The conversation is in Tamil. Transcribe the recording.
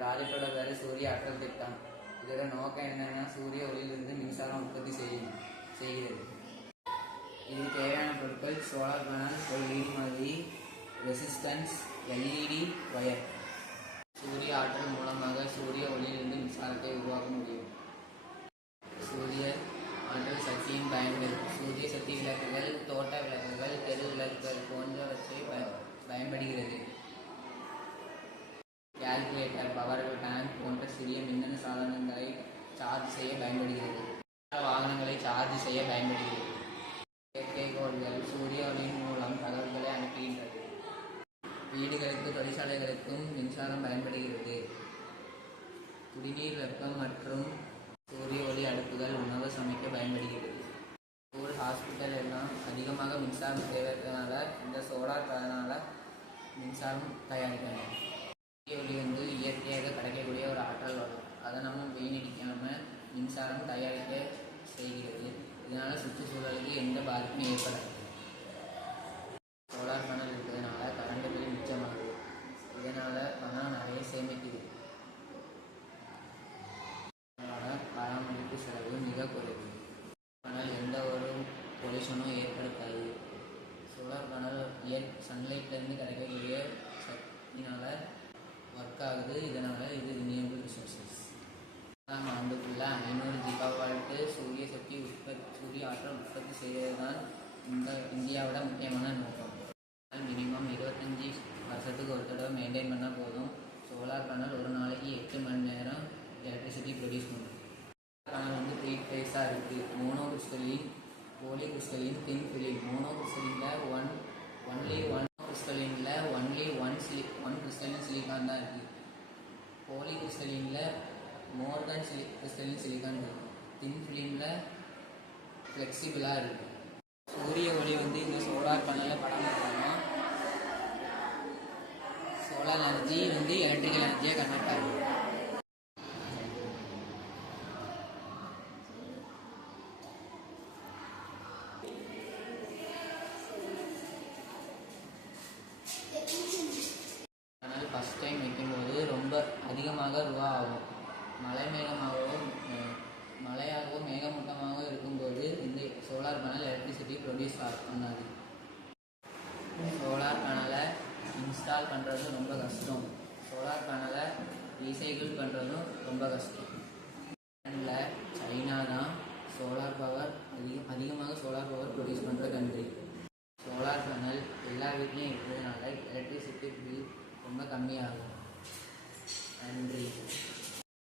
ப்ராஜெக்டோட பேர் சூரிய ஆற்றல் திட்டம். இதோட நோக்கம் என்னன்னா சூரிய ஒளியிலிருந்து மின்சாரம் உற்பத்தி செய்கிறது. இதுக்கு தேவையான பொருட்கள் சோலார் பேனல், ஒரு LED மாதிரி, ரெசிஸ்டன்ஸ், LED வயர். சூரிய ஆற்றல் மூலமாக சூரிய ஒளியிலிருந்து மின்சாரத்தை உருவாக்க முடியும். சூரிய ஆற்றல் சக்தியின் பயன்கள்: சூரிய சக்தி விளக்குகள், தோட்ட விளக்குகள், தெரு விளக்குகள் போன்றவற்றை பயன்படுகிறது. கால்குலேட்டர், பவர் பேங்க் போன்ற சிறிய மின்னணு சாதனங்களை சார்ஜ் செய்ய பயன்படுகிறது. வாகனங்களை சார்ஜ் செய்ய பயன்படுகிறது. செயற்கைக்கோள்கள் சூரிய ஒளியின் மூலம் தகவல்களை அனுப்புகின்றது. வீடுகளுக்கும் தொழிற்சாலைகளுக்கும் மின்சாரம் பயன்படுகிறது. குடிநீர், வெப்பம் மற்றும் சூரிய ஒளி அடுப்புகள் உணவு சமைக்க பயன்படுகிறது. ஸ்கூல், ஹாஸ்பிட்டல் எல்லாம் அதிகமாக மின்சாரம் தேவைக்கிறதுனால இந்த சோலார் பேனலால் மின்சாரம் தயாரிக்கணும். சூரிய ஒளி இயற்கையாக கிடைக்கக்கூடிய ஒரு ஆற்றல் வரும். அதை நம்ம வீணடிக்காமல் மின்சாரம் தயாரிக்க செய்கிறது. இதனால் சுற்றுச்சூழலுக்கு எந்த பாதிப்பும் ஏற்படாது. சோலார் பேனல் இருக்கிறதுனால கரண்ட் பில் மிச்சமாகுது. இதனால் பணம் நிறைய சேமிக்குது. பராமரிப்பு செலவு மிக குறைவு. ஆனால் எந்த ஒரு பொல்யூஷனும் ஏற்படுத்தாது. சோலார் பேனல் சன்லைட்லேருந்து கிடைக்கக்கூடிய சக்தினால் ஒர்க் ஆகுது. இதனால் இது ரினியூவபிள் ரிசோர்ஸஸ். ஆண்டுக்குள்ள 500 ஜிகாவாட் சூரிய ஆற்றல் உற்பத்தி செய்வது தான் இந்தியாவோட முக்கியமான நோக்கம். மினிமம் 25 வருஷத்துக்கு ஒரு தடவை மெயின்டைன் பண்ணால் போதும். சோலார் பேனல் ஒரு நாளைக்கு 8 மணி நேரம் எலக்ட்ரிசிட்டி ப்ரொடியூஸ் பண்ணும். பேனல் 3 ஃபேஸாக இருக்குது. Mono crystalline, poly crystalline, thin film. Mono கிறிஸ்டலினில் ஒன்லி ஒன் கிறிஸ்டலின் சிலிக்கான் தான் இருக்குது. போலி கிறிஸ்டலினில் மோர் தேன் கிறிஸ்டலின் சிலிக்கான் இருக்குது. தின் ஃபிலிமில் ஃப்ளெக்சிபிளாக இருக்குது. சூரிய ஒளி இந்த சோலார் பேனலில் படம் பண்ணுறோம்னா சோலார் எனர்ஜி எலக்ட்ரிக்கல் எனர்ஜியாக கன்வெர்ட் ஆகுது. அதனால் ஃபஸ்ட் டைம் வைக்கும்போது ரொம்ப அதிகமாக ரூபா ஆகும். மழையாகவோ மேகமூட்டமாகவோ இருக்கும்போது இந்த சோலார் பேனல் எலக்ட்ரிசிட்டி ப்ரொடியூஸ் பண்ணாது. சோலார் பேனலை இன்ஸ்டால் பண்ணுறதும் ரொம்ப கஷ்டம். சோலார் பேனலை ரீசைக்கிள் பண்ணுறதும் ரொம்ப கஷ்டம்.